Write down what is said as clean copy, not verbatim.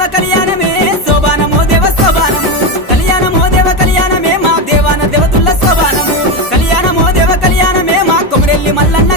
దేవ కళ్యాణమే శోభానమో దేవ శోభానము కళ్యాణమో దేవ కళ్యాణమే మా దేవాన దేవతుల్ల శోభానము కళ్యాణమో దేవ కళ్యాణమే మా కొమరెల్లి మల్లన్న